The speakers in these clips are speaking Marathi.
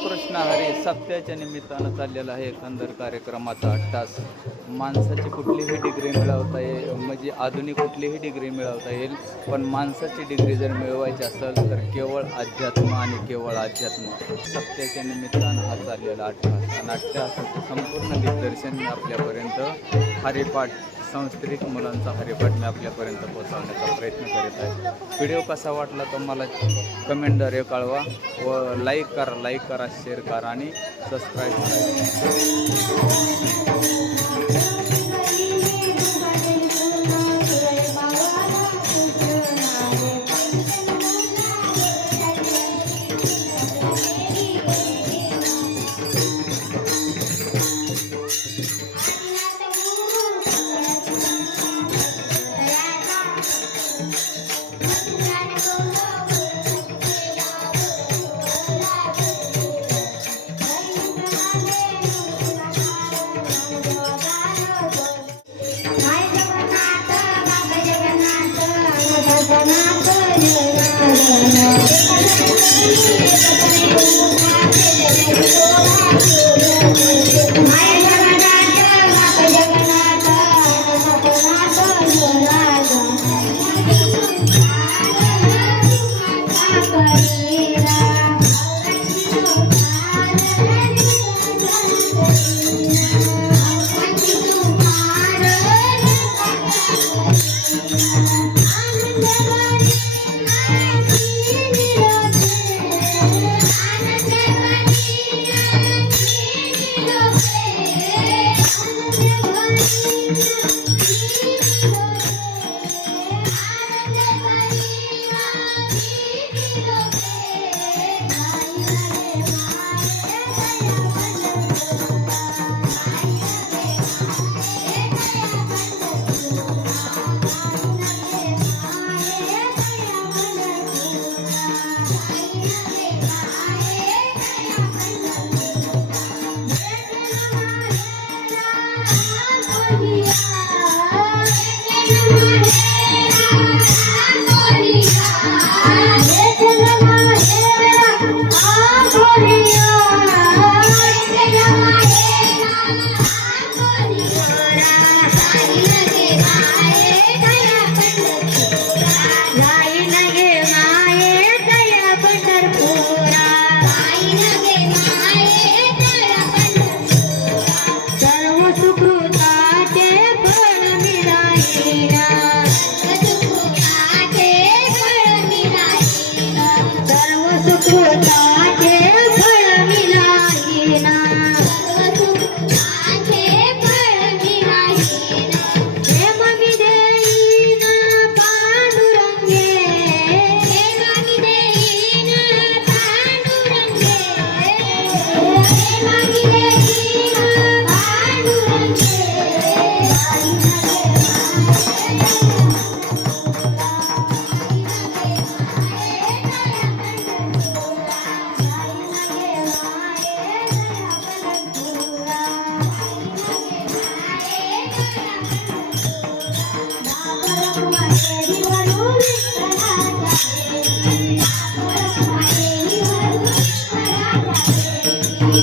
रामकृष्ण हरी सप्त्याच्या निमित्तानं चाललेला आहे एकंदर कार्यक्रमाचा तास माणसाची कुठलीही डिग्री मिळवता येईल म्हणजे आधुनिक कुठलीही डिग्री मिळवता येईल पण माणसाची डिग्री जर मिळवायची असेल तर केवळ अध्यात्म आणि केवळ अध्यात्म. सप्त्याच्या निमित्तानं हा चाललेला अट्टहास आणि अट्टहासाचं संपूर्ण दिग्दर्शन आपल्यापर्यंत हरिपाठ सांस्कृतिक मुलांचा हरिपाठ मी आपल्यापर्यंत पोहोचवण्याचा प्रयत्न करीत आहे. व्हिडिओ कसा वाटला तो मला कमेंटद्वारे कळवा व लाईक करा लाईक करा शेअर करा आणि सबस्क्राईब करा.「いかがなのにいかがなのに」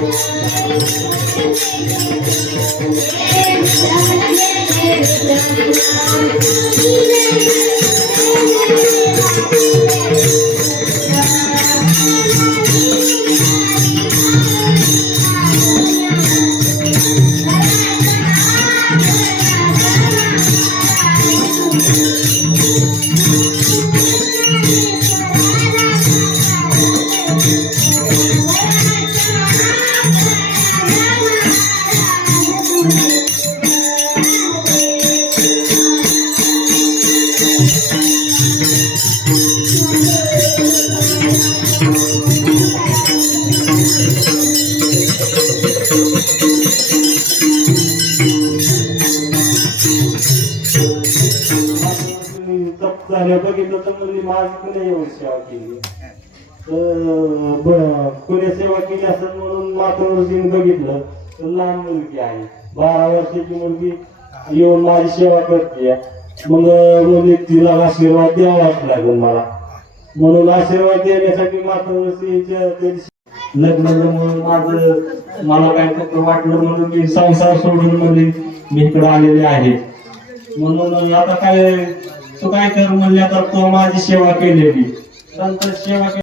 Thank you. झालं बघितलं तर म्हणजे माझी कुणी येऊन सेवा केली तर ब- सेवा केली असेल म्हणून मातृवर्षीने बघितलं तर लहान मुलगी आहे. बारा वर्षाची मुलगी येऊन माझी सेवा करते. मग म्हणजे तिला आशीर्वाद द्यावाच लागेल मला. म्हणून आशीर्वाद देण्यासाठी मातृवर्षीच्या त्या दिवशी लग्न जमून माझं मला काय तसं वाटलं म्हणून मी संसार सोडून म्हणजे मी इकडे आलेले आहे. म्हणून आता काय तू काय कर म्हणल्या तर तो माझी सेवा केलेली. नंतर सेवा केली